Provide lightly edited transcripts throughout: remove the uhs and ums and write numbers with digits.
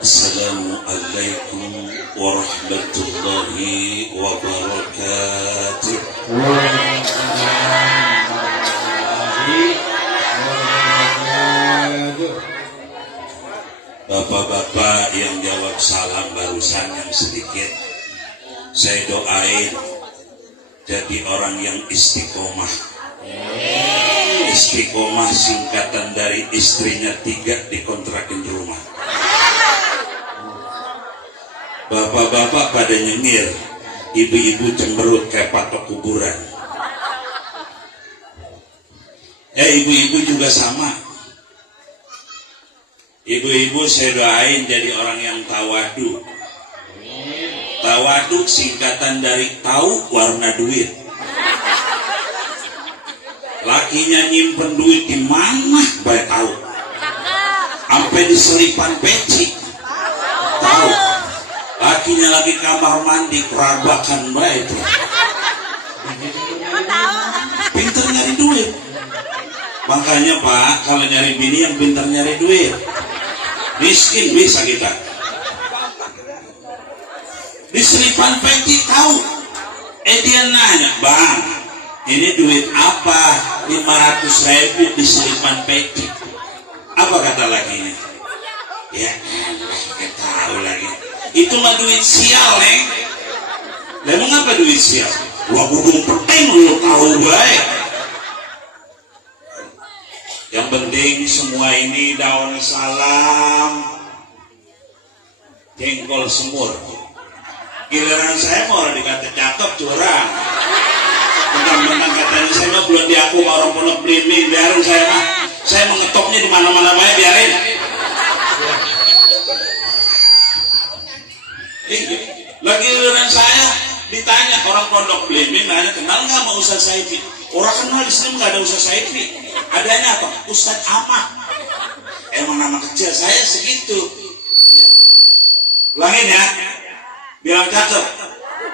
Assalamualaikum warahmatullahi wabarakatuh. Bapak-bapak yang jawab salam barusan yang sedikit, saya doain jadi orang yang istiqomah. Istiqomah singkatan dari istrinya 3 dikontrakin di rumah. Bapak-bapak pada nyengir, ibu-ibu cemberut kayak patok kuburan. Ibu-ibu juga sama. Ibu-ibu saya doain jadi orang yang tawadu. Tawadu singkatan dari tahu warna duit. Lakinya nyimpen duit di mana? Baik tahu. Sampai di selipan peci. Tahu. Lakinya lagi kamar mandi kerabakan baik. Pinter nyari duit. Makanya Pak, kalau nyari bini yang pinter nyari duit, miskin bisa kita. Di selipan peci tahu. Dia nanya, "Bang, ini duit apa? 500.000 di selipan peci." Apa kata lakinya? Ya, nggak tahu lagi. Itu mah duit sial, Neng. Emang apa duit sial? Wah, budung penting lu tahu baik. Yang penting semua ini daun salam, jengkol semur. Giliran saya mau orang dikata cakep curang. Mentang-mentang katanya saya mah belum diaku sama orang Pondok Blimbing, biarin saya mah. Saya mengetopnya di mana-mana baik, biarin. Lagi giliran saya ditanya orang Pondok Blimbing, nanya kenal nggak sama Ustaz Saidi? Orang kenal di sini nggak ada Ustaz Saidi. Adanya apa? Ustaz Ahmad. Emang nama kecil saya segitu. Ya. Ulangin ya. Bilang cakep.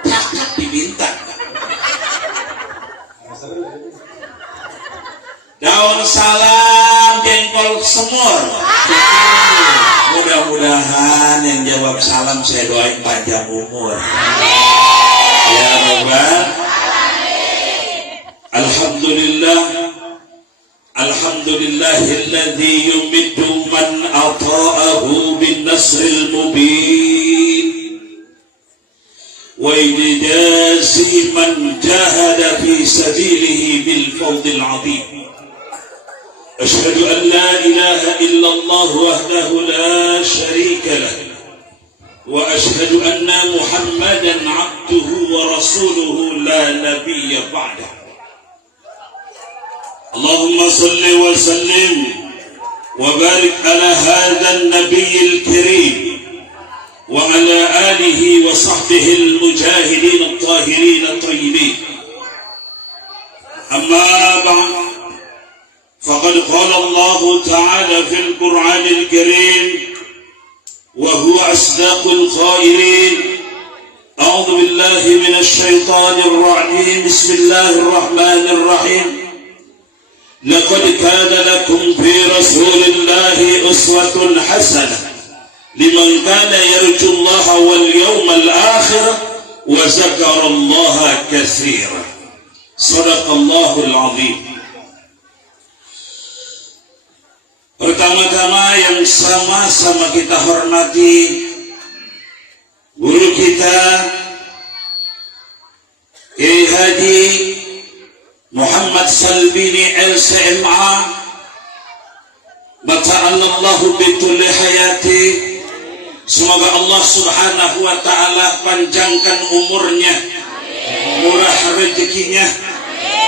Cakep diminta. Daun salam, jengkol semur. Mudah-mudahan yang jawab salam saya doain panjang umur. Ya Rabbal. Alhamdulillah. Alhamdulillahilladzi yumiddu man ata'ahu bin nasril mubin wa yajzi man jahada fi sabilihi bil fawdil azim. أشهد أن لا إله إلا الله وحده لا شريك له وأشهد أن محمدا عبده ورسوله لا نبي بعده. اللهم صل وسلم وبارك على هذا النبي الكريم وعلى آله وصحبه المجاهدين الطاهرين الطيبين. أما بعد، فقد قال الله تعالى في القرآن الكريم وهو أصدق القائلين: أعوذ بالله من الشيطان الرجيم، بسم الله الرحمن الرحيم. لقد كان لكم في رسول الله أسوة حسنة لمن كان يرجو الله واليوم الآخر وذكر الله كثيرا. صدق الله العظيم. Pertama-tama yang sama-sama kita hormati guru kita Kiai Haji Muhammad Salbini LCMA, mata'anallahu bitulli hayati. Semoga Allah subhanahu wa ta'ala panjangkan umurnya, murah rezekinya,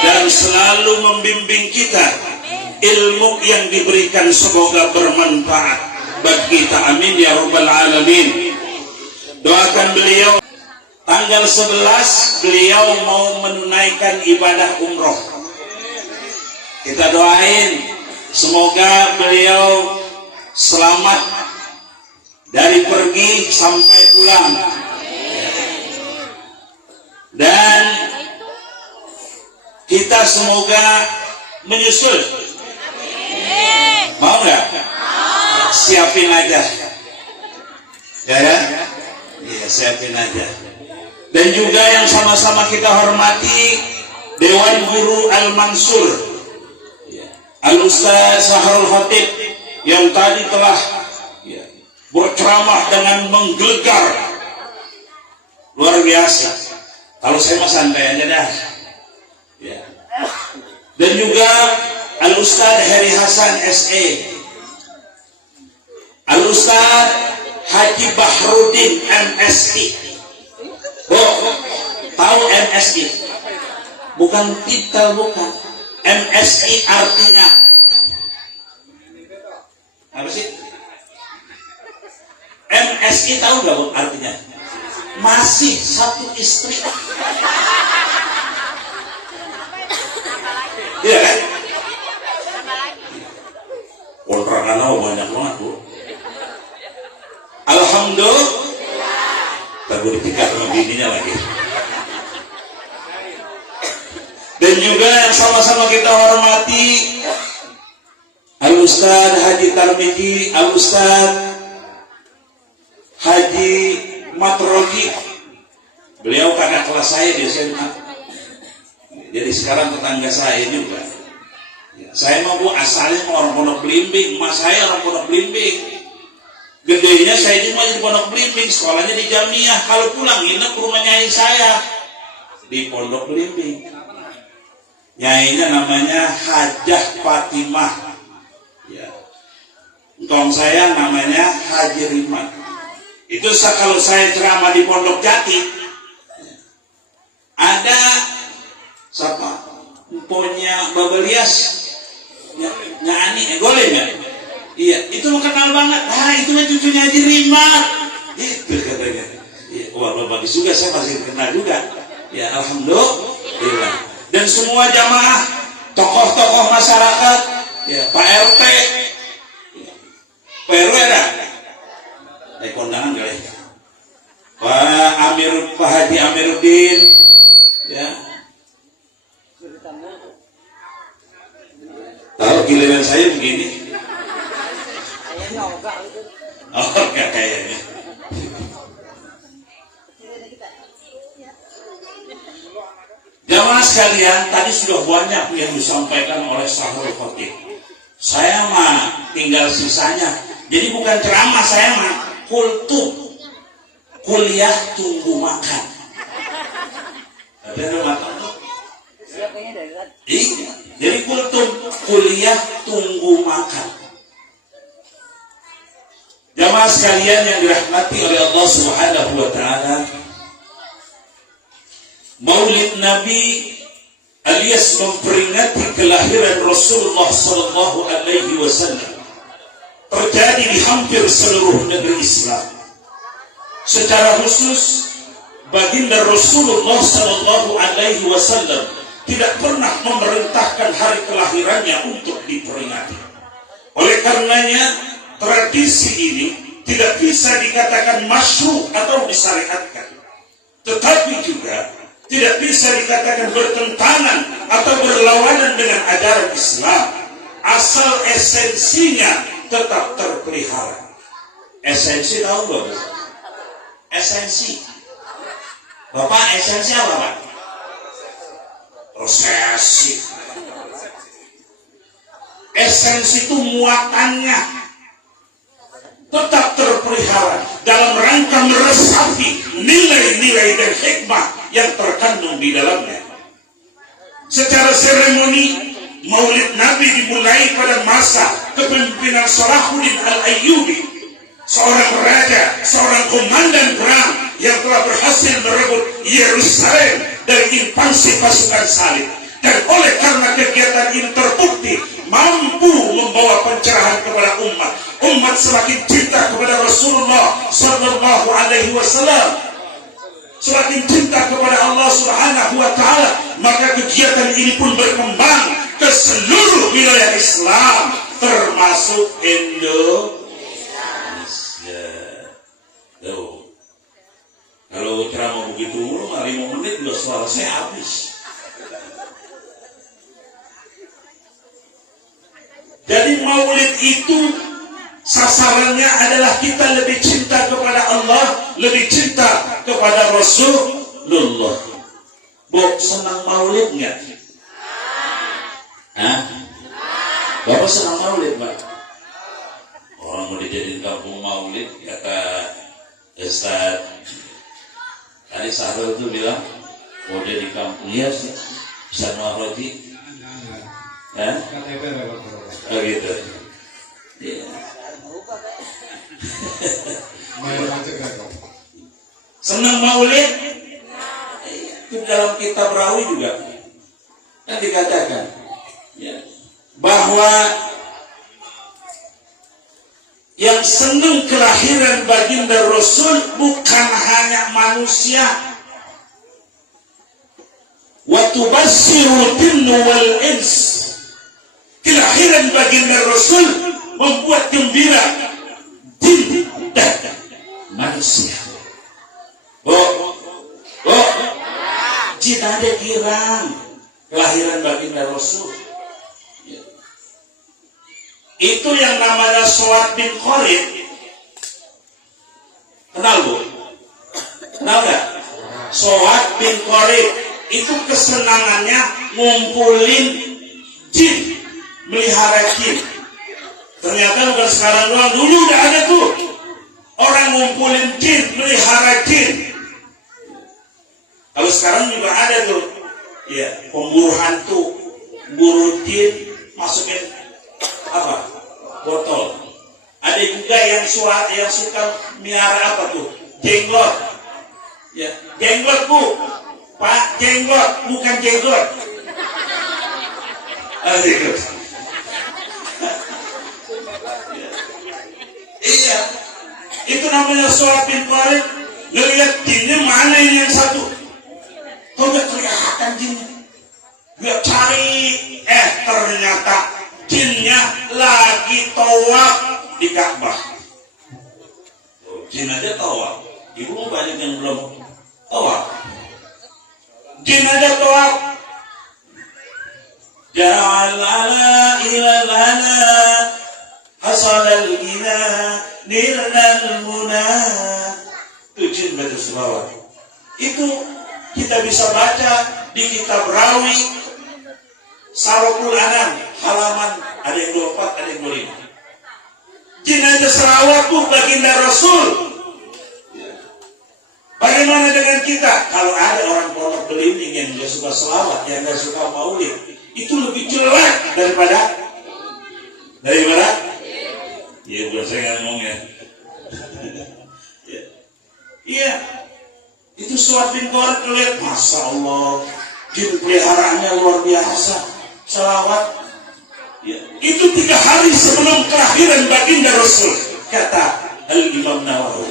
dan selalu membimbing kita. Ilmu yang diberikan semoga bermanfaat bagi kita, amin ya rabbal alamin. Doakan beliau, tanggal 11 beliau mau menunaikan ibadah umroh. Kita doain semoga beliau selamat dari pergi sampai pulang, dan kita semoga menyusul. Mau nggak? Siapin aja. Ya kan? Iya, siapin aja. Dan juga yang sama-sama kita hormati Dewan Guru Al-Mansur, Al-Ustaz Sahrul Khatib, yang tadi telah berceramah dengan menggelegar luar biasa. Kalau saya mah santai aja dah. Ya. Dan juga Al-Ustaz Heri Hasan SE, Al-Ustaz Haji Bahrudin MSI. Oh, tahu MSI? Bukan titel, bukan. MSI artinya apa sih? MSI tahu nggak bu artinya? Masih satu istri. Iya kan? Kontrakan banyak banget bu. Alhamdulillah. Gue ditinggal sama bininya lagi. Dan juga yang sama-sama kita hormati Al-Ustaz Haji Tarmiji, Al-Ustaz Haji Matroji. Beliau kakak kelas saya di SMA. Jadi sekarang tetangga saya juga. Saya mau bu asalnya orang Pondok Belimbing, emak saya orang Pondok Belimbing. Gedenya saya cuma di Pondok Belimbing, sekolahnya di Jamiah. Kalau pulang nginep ke rumah nyai saya di Pondok Belimbing. Nyainya namanya Hajah Fatimah. Ya. Tong saya namanya Haji Riman. Itu kalau saya ceramah di Pondok Jati, ada siapa? Emponya Babelias, Nyani, golem ya? Iya, itu mau kenal banget. Itu kan cucunya Haji Riman. Itu katanya. Ya, wah, bagus juga, saya masih kenal juga. Ya, alhamdulillah. Dan semua jamaah, tokoh-tokoh masyarakat, ya, Pak RT, Pak RW ada? Kondangan kali. Pak Haji Amiruddin, ya. Tahu giliran saya begini. Oh, enggak kayaknya. Jamaah sekalian, tadi sudah banyak yang disampaikan oleh Sahrul Khatib. Saya mah tinggal sisanya. Jadi bukan ceramah, saya mah kultum, kuliah tunggu makan. Ada nama tahu? Iya. Jadi kultum, kuliah tunggu makan. Jamaah sekalian yang dirahmati oleh Allah Subhanahu wa taala, Maulid Nabi alias memperingati kelahiran Rasulullah sallallahu alaihi wasallam terjadi di hampir seluruh negeri Islam. Secara khusus baginda Rasulullah sallallahu alaihi wasallam tidak pernah memerintahkan hari kelahirannya untuk diperingati. Oleh karenanya tradisi ini tidak bisa dikatakan masyru' atau disyariatkan, tetapi juga tidak bisa dikatakan bertentangan atau berlawanan dengan ajaran Islam, asal esensinya tetap terpelihara. Esensi tahu nggak bu? Esensi, Bapak, esensi apa Pak? Prosesi. Esensi itu muatannya tetap terpelihara dalam rangka meresapi nilai-nilai dan hikmah yang terkandung di dalamnya. Secara seremoni, Maulid Nabi dimulai pada masa kepemimpinan Salahuddin Al-Ayyubi, seorang raja, seorang komandan perang yang telah berhasil merebut Yerusalem dari invasi pasukan salib. Dan oleh karena kegiatan ini terbukti mampu membawa pencerahan kepada umat. Umat semakin cinta kepada Rasulullah sallallahu alaihi wasallam, semakin cinta kepada Allah Subhanahu wa taala, maka kegiatan ini pun berkembang ke seluruh wilayah Islam termasuk Indonesia. Tuh. Kalau ceramah begitu mulu 5 menit udah suara saya habis. Jadi Maulid itu sasarannya adalah kita lebih cinta kepada Allah, lebih cinta kepada Rasulullah. Bu, senang maulid nggak? Hah? Bapak senang maulid, Pak? Orang mau dijadiin kampung maulid, kata Ustaz tadi Sahrul itu bilang mau jadi kampung. Iya sih, Ustaz Mahroji. Ya? Oh gitu. Iya. Senang maulid? Itu dalam kitab Rawi juga kan dikatakan ya, bahwa yang senang kelahiran baginda Rasul bukan hanya manusia. Wa tubassiru jinnu wal ins. Kelahiran baginda Rasul membuat gembira jin dan manusia. Jin ada girang kelahiran baginda Rasul. Itu yang namanya Suad bin Khalid. Kenal bu? Kenal gak? Suad bin Khalid itu kesenangannya ngumpulin jin, melihara jin. Ternyata bukan sekarang doang, dulu udah ada tuh orang ngumpulin jin, melihara jin. Kalau sekarang juga ada tuh, ya, pemburu hantu, buru jin, masukin apa? Botol. Ada juga yang suka miara apa tuh? Jenglot. Ya, jenglot bu, Pak, jenglot, bukan jenggot. Aduh. Iya, itu namanya Suad bin Khalid. Ngelihat jinnya, mana ini yang satu? Kok gak kelihatan jinnya? Dia cari, ternyata jinnya lagi tawaf di Ka'bah. Jin aja tawaf. Ibu banyak yang belum tawaf. Jin aja tawaf. Ja'alala ilalana hasalal ina nirnal muna. Itu jin baca selawat. Itu kita bisa baca di kitab Rawi Sarokul Anam halaman ada yang 24, ada yang 25. Jin aja selawat tuh baginda Rasul. Bagaimana dengan kita? Kalau ada orang pondok belimbing yang gak suka selawat, yang gak suka maulid, itu lebih jelek daripada ya bukan saya ngomong ya. Iya. Itu Suad bin Khalid lihat, Masya Allah, jin peliharaannya luar biasa, selawat. Ya. Itu 3 hari sebelum kelahiran baginda Rasul, kata Al-Imam Nawawi.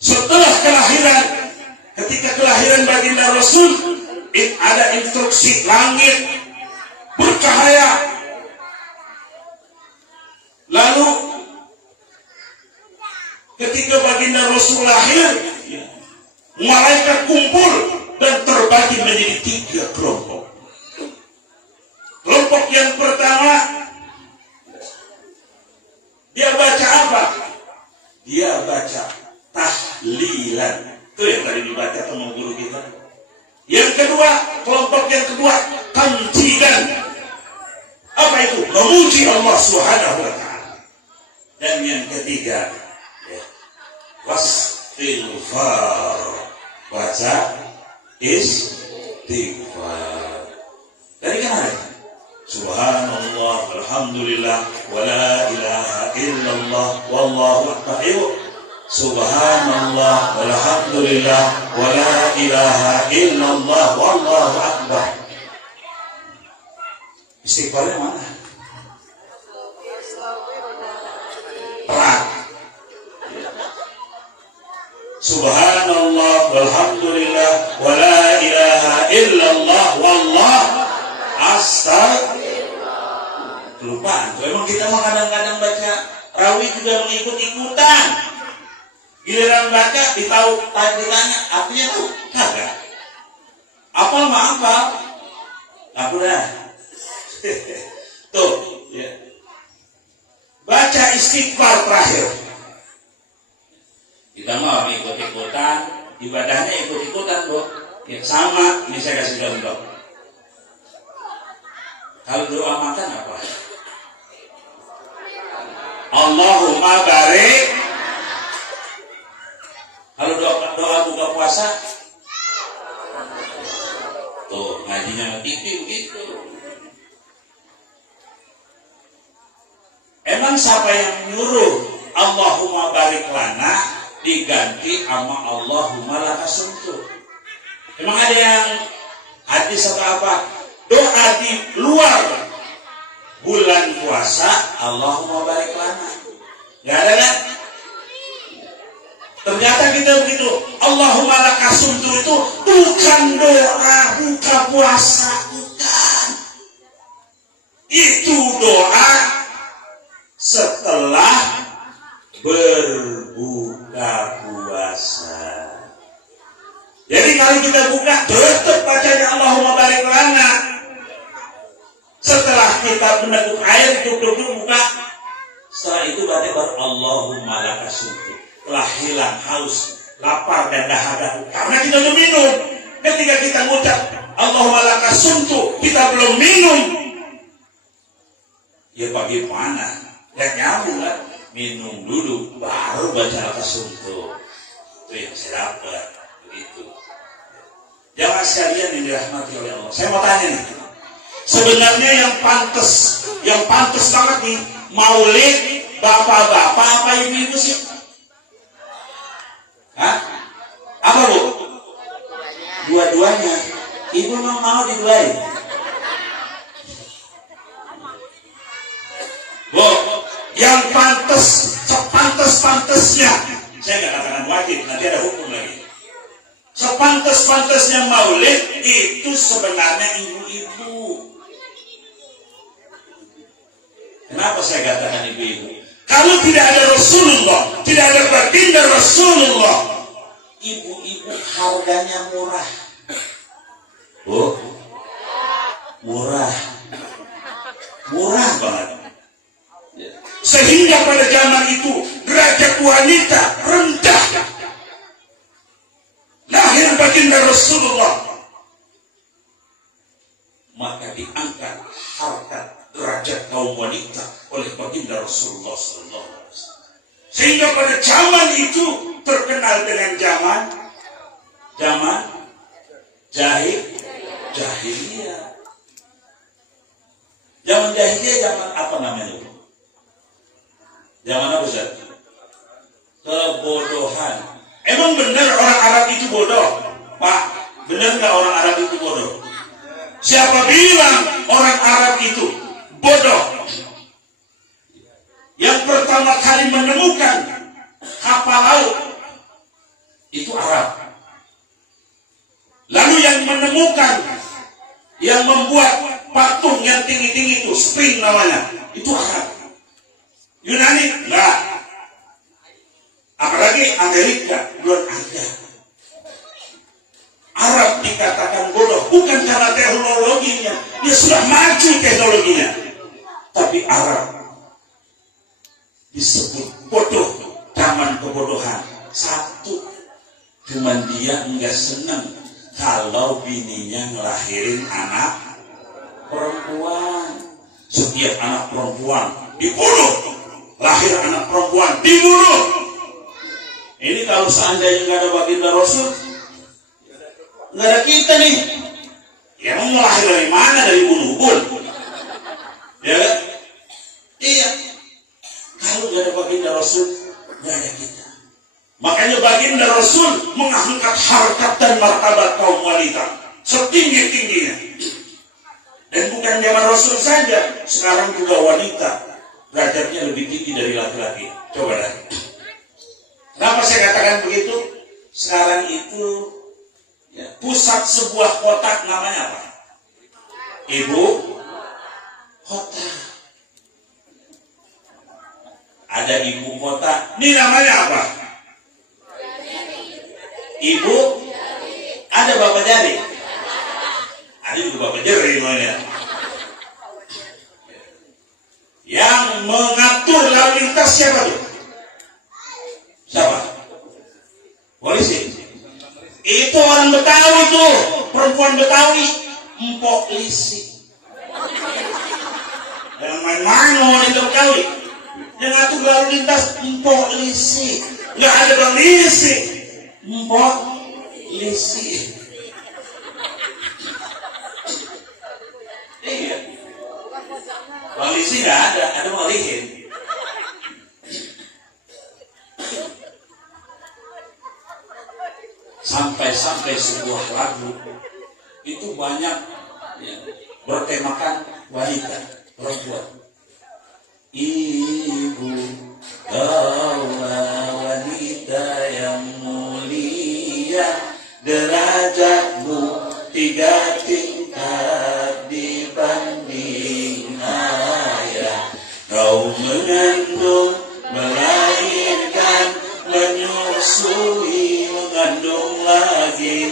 Setelah kelahiran, ketika kelahiran baginda Rasul, ada instruksi langit bercahaya. Lalu ketika baginda Rasul lahir, malaikat kumpul dan terbagi menjadi 3 kelompok. Kelompok yang pertama, dia baca apa? Dia baca tahlilan. Itu yang tadi dibaca sama guru kita. Yang kedua, kelompok yang kedua, tamjidan. Apa itu? Memuji Allah Subhanahu wa ta'ala. Dan yang ketiga, wastighfar, baca istighfar. Tadi kan ada Subhanallah, alhamdulillah, wa la ilaha illallah, wallahu akbar. Ayo, Subhanallah, alhamdulillah, wa la ilaha illallah, wallahu akbar. Istighfarnya mana? Perang. Subhanallah, walhamdulillah, wa la ilaha illallah, wallah astagfirullah. Kelupaan. Memang kita mah kadang-kadang baca Rawi juga mengikut-ikutan. Giliran baca ditahu ditanya artinya tuh kagak. Apal mah apal. Aku dah. Tuh, ya. baca istighfar terakhir. Kita mau ikut-ikutan, ibadahnya ikut-ikutan bro. Ya, sama, ini saya kasih contoh. Kalau doa makan apa? Allahumma barik. Kalau doa buka puasa, tuh ngajinya TV begitu. Emang siapa yang nyuruh Allahumma barik lana diganti sama Allahumma lakasuntu? Emang ada yang hadis atau apa? Doa di luar bulan puasa Allahumma barik lana, nggak ada kan? Ternyata kita begitu. Allahumma lakasuntu itu bukan doa buka puasa, bukan. Itu doa setelah berbuka puasa. Jadi kalau kita buka, tetap bacanya Allahumma barik lana. Setelah kita meneguk air, duduk buka. Setelah itu baru Allahumma lakasuntu. Telah hilang haus, lapar dan dahaga. Karena kita belum minum. Ketika kita mengucap Allahumma lakasuntu, kita belum minum. Ya bagaimana? Ya nyambung kan? Minum dulu, baru baca lakasuntu. Itu yang saya dapat. Begitu. Jamaah sekalian yang dirahmati oleh Allah. Saya mau tanya nih. Sebenarnya yang pantas banget nih, maulid bapak-bapak apa ibu-ibu sih? Hah? Apa bu? Dua-duanya. Ibu mau diduain? Bu, yang sepantas-pantasnya. Saya nggak katakan wajib, nanti ada hukum lagi. Sepantas-pantasnya maulid itu sebenarnya ibu-ibu. Kenapa saya katakan ibu-ibu? Kalau tidak ada Rasulullah, tidak ada baginda Rasulullah, ibu-ibu harganya murah. Bu, murah banget. Sehingga pada zaman itu derajat wanita rendah. Lahir baginda Rasulullah, maka diangkat harkat derajat kaum wanita oleh baginda Rasulullah sallallahu alaihi wasallam. Sehingga pada zaman itu terkenal dengan zaman jahiliyah. Zaman jahiliyah zaman apa namanya? Zaman apa Ustaz? Kebodohan. Emang benar orang Arab itu bodoh? Pak, benar nggak orang Arab itu bodoh? Siapa bilang orang Arab itu bodoh? Yang pertama kali menemukan kapal laut itu Arab. Lalu yang menemukan, yang membuat patung yang tinggi-tinggi itu, Sphinx namanya, itu Arab. Yunani enggak. Apalagi Amerika belum ada. Arab dikatakan bodoh bukan karena teknologinya, dia sudah maju teknologinya, tapi Arab disebut bodoh, zaman kebodohan. Satu, cuman dia enggak senang kalau bininya ngelahirin anak perempuan. Setiap anak perempuan dibunuh, lahir anak perempuan dibunuh. Ini kalau seandainya nggak ada baginda Rasul, nggak ada kita nih. Ya mau lahir dari mana? Dari ubun-ubun. Ya kan? Iya. Kalau nggak ada baginda Rasul, nggak ada kita. Makanya baginda Rasul mengangkat harkat dan martabat kaum wanita setinggi-tingginya. Dan bukan zaman Rasul saja, sekarang juga wanita derajatnya lebih tinggi dari laki-laki. Coba dah. Kenapa saya katakan begitu? Sekarang itu ya, pusat sebuah kota namanya apa? Ibu kota. Ada ibu kota. Ini namanya apa? Ibu. Ada bapak jari. Ada juga bapak jari namanya. Yang mengatur lalu lintas siapa tuh? Siapa? Polisi. Itu orang Betawi tuh, perempuan Betawi, empok lisi. Yang main-main mau itu Betawi. Yang ngatur lalu lintas empok lisi. Nggak ada bang lisi, empok lisi. Iya. Bang lisi nggak ada bang lihin. Sampai sebuah lagu itu banyak ya, bertemakan wanita, perempuan. Ibu, kaulah wanita yang mulia, derajatmu 3 tingkat dibanding ayah. Kau mengandung, melahirkan, menyusui, mengandung lagi.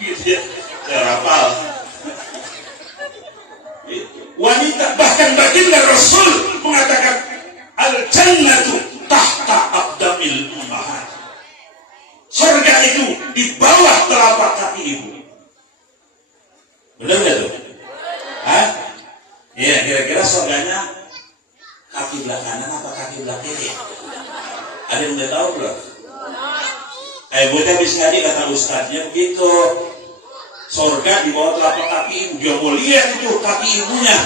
Gitu ya, saya hafal. Wanita, bahkan baginda Rasul mengatakan al-jannatu tahta aqdamil ummahat. Surga itu di bawah telapak kaki ibu. Benar nggak tuh? Hah? Iya, kira-kira surganya kaki belah kanan apa kaki belah kiri? Ada yang udah tahu belum? Bocah habis ngaji kata ustadznya begitu. Surga di bawah telapak kaki ibu. Dia mau lihat itu kaki ibunya.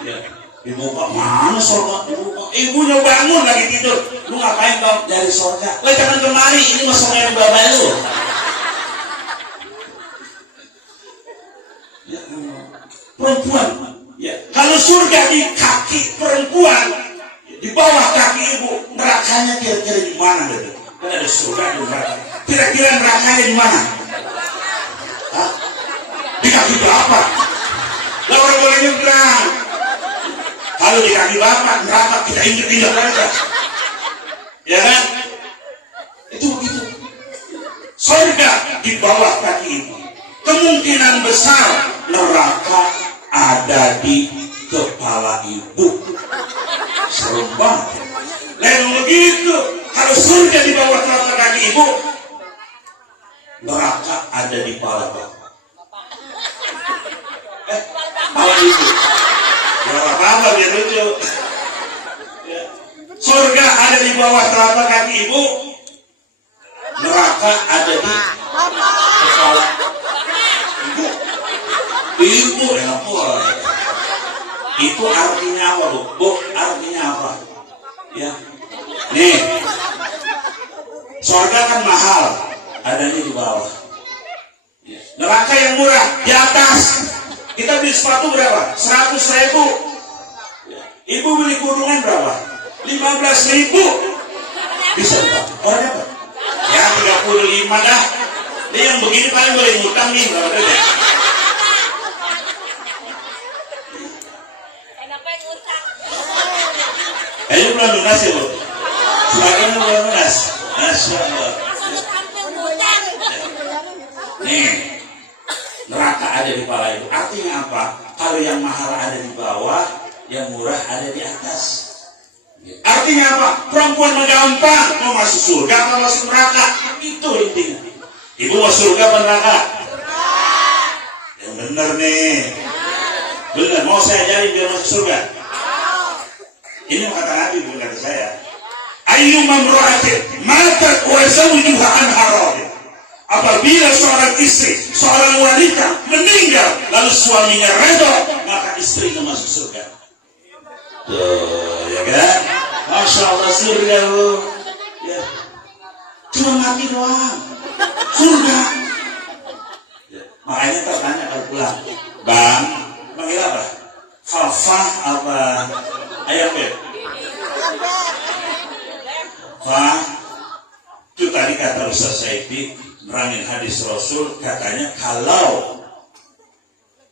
Ya. Dibuka, mana surga? Dibuka. Ibunya bangun lagi tidur. Lu ngapain kau dari surga? Wah, jangan kemari, ini mah surga yang bapak lu. Ya, perempuan. Ya. Kalau surga di kaki perempuan, di bawah kaki ibu, nerakanya kira-kira di mana? Kan ada surga di neraka. Kira-kira nerakanya di mana? Hah? Di kaki bapak. Lah orang boleh nyebrang. Kalau di kaki bapak, neraka kita injek-injek aja. Ya kan? Itu begitu. Surga di bawah kaki ibu. Kemungkinan besar neraka ada di kepala ibu. Serem banget. Lalu begitu. Kalau surga di bawah telapak kaki ibu, neraka ada di kepala bapak. Kepala ibu. Ya apa-apa biar lucu. Ya. Surga ada di bawah telapak kaki ibu, neraka ada di kepala ibu. Ibu enak pula. Itu artinya apa, Bu? Bu, artinya apa? Ya. Nih. Surga kan mahal, adanya di bawah. Ya. Neraka yang murah di atas. Kita beli sepatu berapa? 100.000. Ya. Ibu beli kurungan berapa? 15.000. Bisa Pak? Orang apa? Ya 35 dah. Dia yang begini paling boleh ngutang nih. Ayo belum lunas ya Bu? Sebagian belum lunas. Masya Allah. Nih, neraka ada di kepala itu. Artinya apa? Kalau yang mahal ada di bawah, yang murah ada di atas. Artinya apa? Perempuan gampang mau masuk surga atau masuk neraka. Itu intinya. Ibu mau surga atau neraka? Yang benar nih. Benar. Mau saya ajarin biar masuk surga? Ini kata Nabi, bukan kata saya. Ayyuma imra'atin matat wa zawjuha an haram. Apabila seorang istri, seorang wanita meninggal lalu suaminya redha, maka istrinya masuk surga. Tuh, ya kan? Masya Allah surga Bu. Ya. Cuma mati doang. Surga. Ya. Makanya tertanya kalau pulang, Bang, panggil apa? Fafah apa? Ayam ya? Fah, itu tadi kata Ustaz Saidi nerangin hadis Rasul, katanya kalau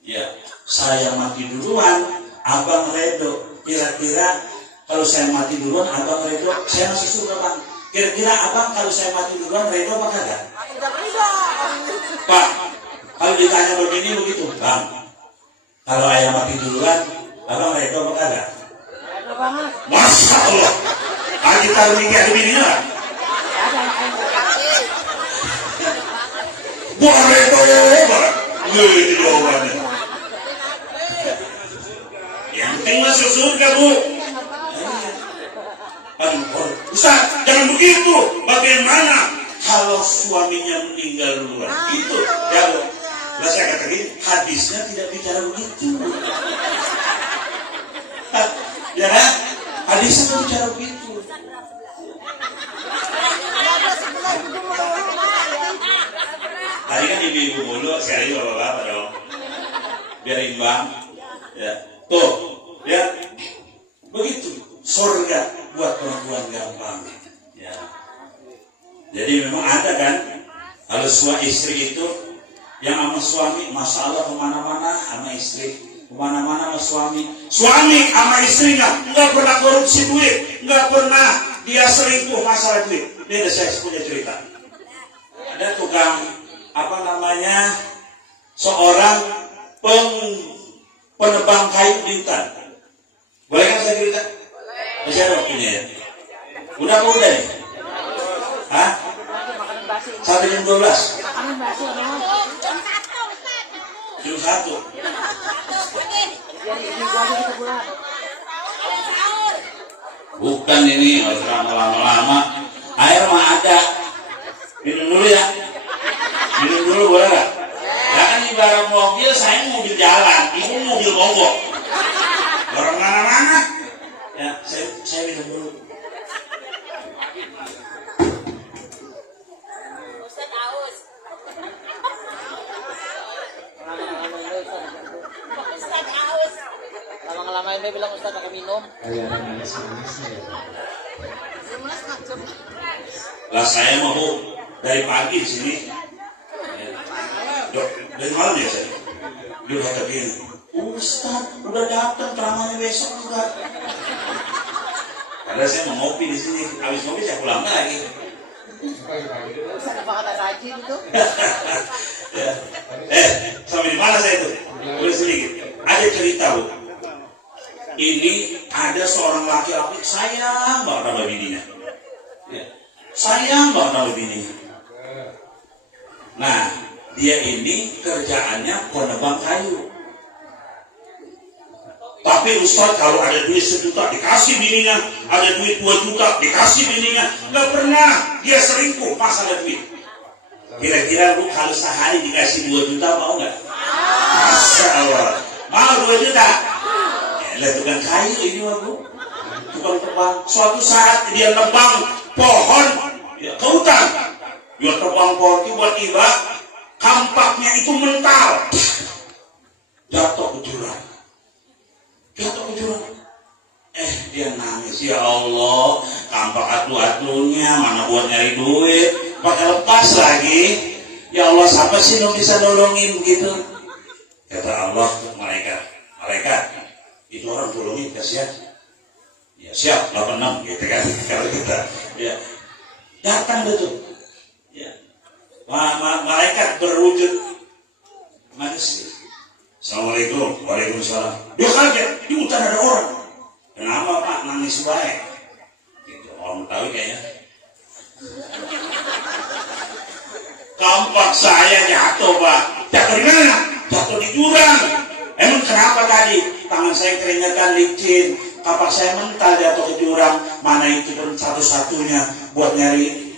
ya saya mati duluan, abang redo. Kira-kira kalau saya mati duluan, abang redo, saya masuk surga Bang. Kira-kira abang kalau saya mati duluan redo apa kagak? Pak, kalau ditanya begini begitu Bang, kalau ayah mati duluan, Abang redo apa kagak? Redo banget. Masya Allah. Lagi taruh minggu ada bininya lah. Buat redo banget. Itu jawabannya. Yang penting masuk surga, Bu. Aduh, Ustaz, jangan begitu. Bagaimana kalau suaminya meninggal duluan? Itu ya, Bu. Lah saya kata gini, hadisnya tidak bicara begitu. Ya kan? Hadisnya tidak bicara begitu. Tadi kan ibu-ibu mulu, sekali bapak-bapak dong. Biar imbang. Ya. Tuh, lihat. Begitu. Surga buat perempuan gampang. Ya. Jadi memang ada kan, kalau suami istri itu yang sama suami, masya Allah kemana-mana sama istri, kemana-mana sama suami. Suami sama istrinya nggak pernah korupsi duit, nggak pernah dia selingkuh masalah duit. Ini ada saya punya cerita. Ada tukang apa namanya, seorang penebang kayu di hutan. Boleh kan saya cerita? Masih ada waktunya ya? Udah apa udah nih? Hah? Sampai jam 12? Jam 1? Bukan ini, harus lama-lama. Air mah ada. Minum dulu ya. Minum dulu boleh gak? Ya kan ibarat mobil, saya mobil jalan, ibu mobil mogok. Orang mana-mana. Ya, saya minum dulu. Lama-lama ini bilang Ustaz pakai minum. Lah saya mau dari pagi di sini. Dari malam ya saya. Dia kata gini, Ustaz udah datang ceramahnya besok juga. Karena saya mau ngopi di sini. Habis ngopi saya pulang lagi. Ustaz apa kata kaji gitu? Ya. Sampai di mana saya itu? Boleh sedikit. Ada cerita, Bu. Ini ada seorang laki-laki sayang banget sama bininya. Ya. Sayang banget sama bininya. Nah, dia ini kerjaannya penebang kayu. Tapi Ustaz kalau ada duit 1 juta dikasih bininya, ada duit 2 juta dikasih bininya, nggak pernah dia selingkuh pas ada duit. Kira-kira Bu kalau sehari dikasih 2 juta mau nggak? Masya Allah, mau 2 juta? Ya, tukang kayu ini mah Bu, tukang tebang. Suatu saat dia nebang pohon ya, ke hutan, dia tebang pohon tiba-tiba kampaknya itu mental, jatuh ke jurang. Dia nangis, ya Allah, kampak atu-atunya mana buat nyari duit, pakai lepas lagi. Ya Allah, siapa sih yang bisa nolongin begitu? Kata Allah, malaikat, itu orang tolongin, kasihan. Ya siap, 86 gitu kan, kalau kita ya datang betul. Ya. Malaikat berwujud manusia. Assalamualaikum, waalaikumsalam. Dia kaget, di hutan ada orang. Kenapa Pak nangis baik? Gitu, orang tahu kayaknya. Kampak saya jatuh Pak. Jatuh di mana? Jatuh di jurang. Emang kenapa tadi? Tangan saya keringetan licin. Kampak saya mental jatuh ke jurang. Mana itu pun satu-satunya buat nyari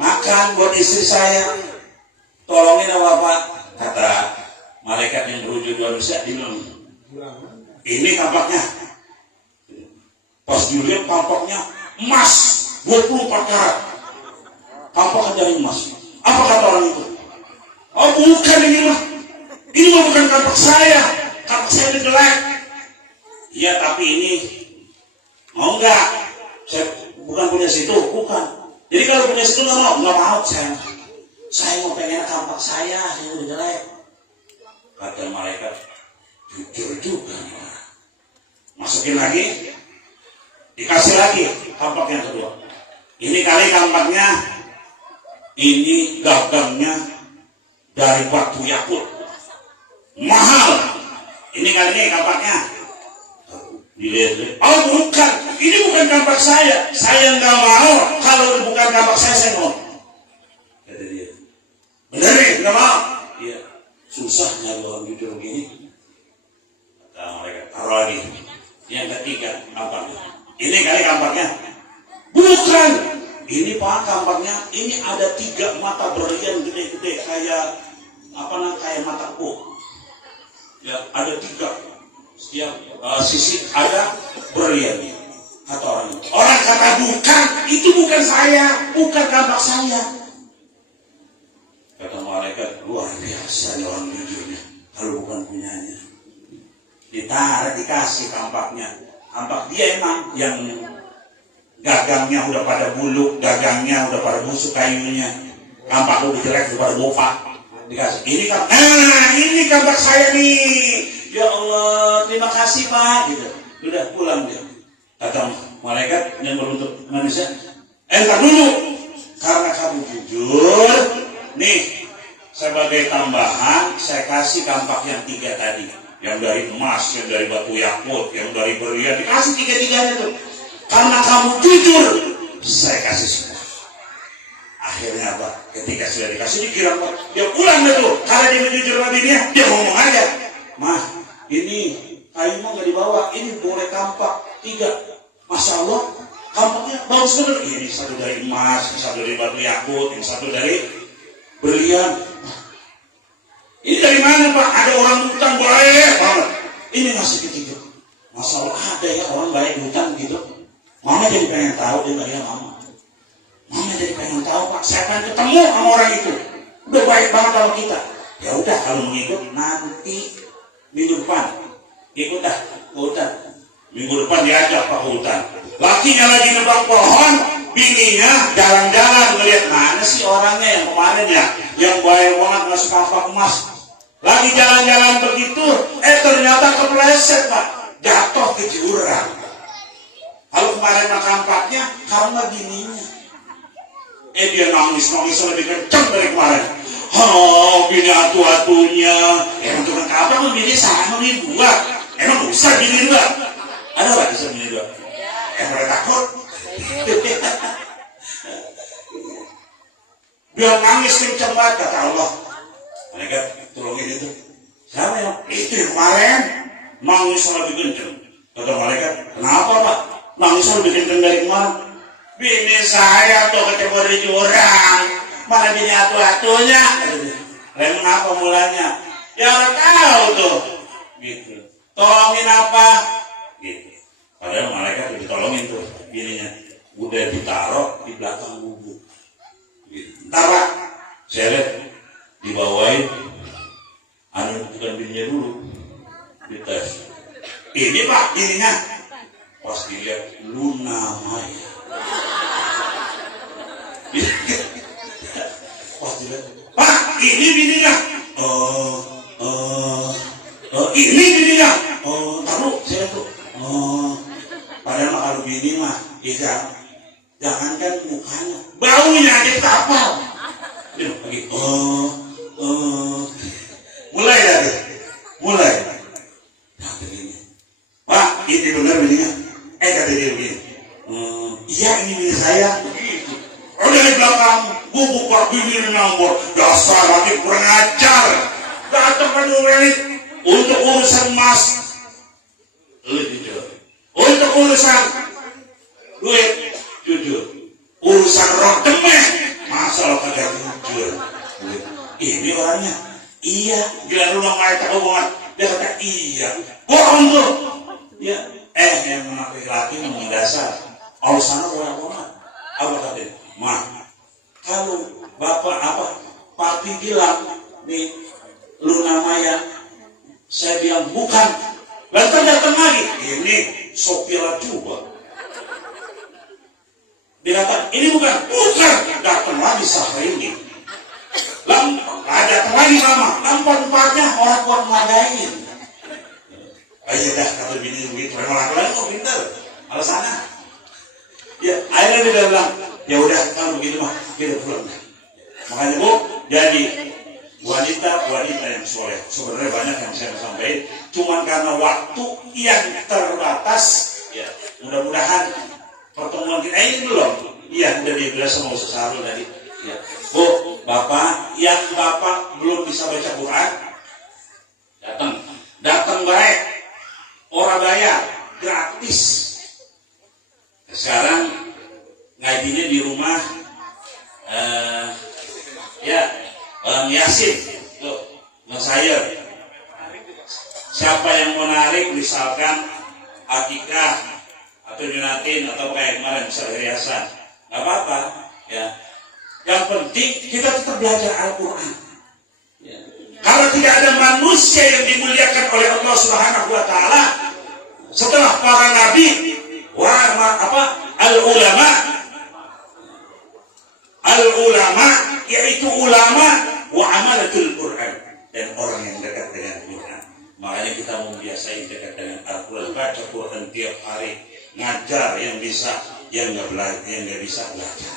makan buat istri saya. Tolongin apa Pak? Kata malaikat yang berwujud manusia bilang, ini kampaknya. Pas dilihat kampaknya emas 24 karat. Kampak dari emas. Apa kata orang itu? Oh bukan ini mah. Ini mah bukan kampak saya. Kampak saya ini jelek. Iya tapi ini mau enggak? Saya bukan punya situ, bukan. Jadi kalau punya situ nggak mau saya. Saya mau pengen kampak saya yang udah jelek. Kata malaikat, jujur juga nih. Masukin lagi, dikasih lagi kampak yang kedua. Ini kali kampaknya, ini gagangnya dari batu yakut, mahal. Ini kali ini kampaknya Dilihat, oh bukan, ini bukan kampak saya nggak mau, kalau bukan kampak saya mau. Kata dia, benerin, nggak mau. Iya, susah nyari orang jujur begini. Kata mereka, taruh lagi. Yang ketiga, kampaknya. Ini kali kampaknya. Bukan, ini pak kampaknya, ini ada 3 mata berlian gede-gede kayak kayak mata kuah. Ya, ada 3. Setiap sisi ada berliannya. Kata orang kata bukan, itu bukan saya, bukan kampak saya. Kata malaikat, luar biasa nih orang jujurnya, kalau bukan punyanya. Ditarik, dikasih kampaknya. Kampak dia emang yang gagangnya udah pada buluk, gagangnya udah pada busuk kayunya, kampak udah jelek, udah pada bopak. Dikasih, ini kampak saya nih. Ya Allah, terima kasih Pak. Gitu. Udah pulang dia. Kata malaikat yang berbentuk manusia, entar dulu, karena kamu jujur, nih sebagai tambahan saya kasih kampak yang 3 tadi, yang dari emas, yang dari batu yakut, yang dari berlian, dikasih 3-3-nya tuh. Karena kamu jujur, saya kasih semua. Akhirnya apa? Ketika sudah dikasih dikira dia pulang tuh, karena dia jujur sama bininya, dia ngomong aja, mah ini kayu mah nggak dibawa, ini boleh kampak 3. Masya Allah, kampaknya bagus bener. Ini 1 dari emas, ini 1 dari batu yakut, ini 1 dari berlian. Ini dari mana Pak? Ada orang hutan boleh banget. Ini ngasih ketiga. Masya Allah, ada ya orang baik hutan gitu. Mama jadi pengen tahu dia kayak mama. Mama jadi pengen tahu Pak, saya pengen ketemu sama orang itu. Udah baik banget sama kita. Ya udah kalau mengikut nanti minggu depan ikut dah ke hutan. Minggu depan diajak Pak ke hutan. Lakinya lagi nebang pohon, bininya jalan-jalan ngeliat mana sih orangnya yang kemarin ya, yang baik banget ngasih kampak emas. Lagi jalan-jalan begitu, ternyata kepleset Pak, jatuh ke jurang. Kalau kemarin mah kampaknya, karena bininya. Dia nangis lebih kenceng dari kemarin. Oh, bini atu-atunya. Emang tukang kampak mah bini sama nih 2. Emang bisa bini 2? Ada nggak bisa bini 2? Mereka takut. Dia nangis kenceng banget, kata Allah. Mereka tolongin itu. Siapa yang? Itu yang kemarin nangis lebih kenceng. Kata malaikat, kenapa Pak? Nangis lebih kenceng dari kemarin. Bini saya tuh kecebur di jurang. Mana bini atu-atunya? Emang apa mulanya? Ya orang tahu tuh. Gitu. Tolongin apa? Gitu. Padahal malaikat udah ditolongin tuh bininya. Udah ditaruh di belakang gubuk. Gitu. Ntar Pak, saya lihat dibawain. Bukan bininya dulu. Dites. Ini Pak bininya. Pas dilihat Luna Maya. Pas dilihat, Pak ini bininya. Ini bininya. Taruh saya tuh. Padahal mah kalau bini mah, jangankan mukanya, baunya aja kapal. Lagi. Mulai lagi. Mulai. Nah begini. Pak ini benar bininya. Kata dia begini. Iya ini bini saya. Begitu. Dari belakang gubuk Pak bini nombor. Dasar lagi kurang ajar. Datang ke 2 menit untuk urusan emas. Jujur. Untuk urusan duit jujur. Urusan roh demeh masalah kagak jujur. Ini orangnya. Iya. Gila rumah mereka hubungan. Dia kata iya. Bohong tuh. Ya. Yang laki-laki memang dasar. Allah sana orang-orang. Apa katanya? Mah, kalau bapak papi bilang nih Luna Maya, saya bilang bukan. Datang lagi. Ini Sopila juga. Dia kata ini bukan. Datang lagi Sahrini. Datang lagi sama. Empat-empatnya orang kuat ngadain. Ayo dah kata bini begitu. Memang laki-laki kok pintar. Alasannya. Ya, akhirnya dia bilang, ya udah kalau begitu mah kita pulang. Makanya Bu, jadi wanita yang soleh. Sebenarnya banyak yang saya sampaikan, cuman karena waktu yang terbatas, ya mudah-mudahan pertemuan kita ini belum. Iya, udah dibilang sama Ustaz Sarul tadi. Ya. Bu, Bapak, yang Bapak belum bisa baca Quran, datang baik, orang bayar, gratis. Sekarang ngajinya di rumah, Yasin, tuh, Mas Sayur. Siapa yang mau narik, misalkan akikah atau junatin atau kayak kemarin bisa hiasan, nggak apa-apa, ya. Yang penting kita tetap belajar Al-Quran. Ya. Kalau tidak ada manusia yang dimuliakan oleh Allah Subhanahu Wa Taala setelah para nabi, al-ulama, yaitu ulama wa amalatul Quran, dan orang yang dekat dengan Quran. Makanya kita membiasai dekat dengan Al-Quran, baca Quran tiap hari, ngajar yang bisa, yang nggak bisa belajar.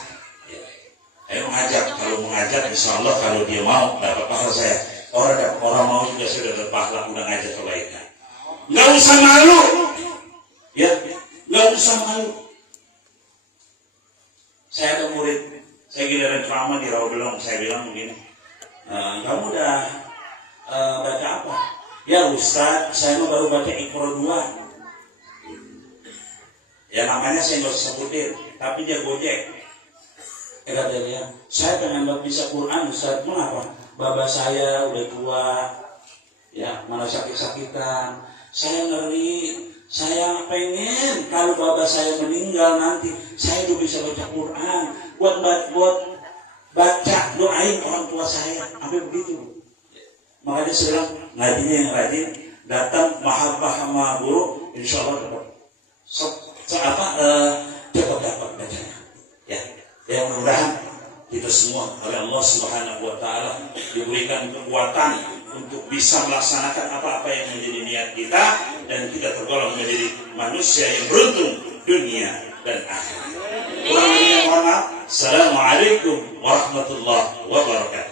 Ayo mengajak, kalau mengajak insya Allah kalau dia mau dapat pahala saya. Orang mau juga sudah dapat pahala, udah ngajak kebaikan. Nggak usah malu, ya, nggak usah malu. Saya ada murid, saya giliran ceramah di Rawabelong, saya bilang begini, kamu udah baca apa? Ya Ustaz, saya baru baca Iqra 2. Ya namanya saya nggak usah sebutin, tapi dia Gojek. Kata dia, saya pengen bisa Quran Ustaz. Mengapa? Baba saya udah tua, ya mana sakit-sakitan. Saya ngeri, saya pengen kalau baba saya meninggal nanti, saya udah bisa baca Quran, buat baca doain orang tua saya, sampai begitu. Makanya saya bilang ngajinya yang rajin, datang mahabbah sama guru, insya Allah dapat. Cepat dapat bacanya. Ya. Yang mudah-mudahan kita semua oleh Allah Subhanahu Wa Taala diberikan kekuatan untuk bisa melaksanakan apa-apa yang menjadi niat kita, dan kita tergolong menjadi manusia yang beruntung dunia dan akhirat. Assalamualaikum warahmatullahi wabarakatuh.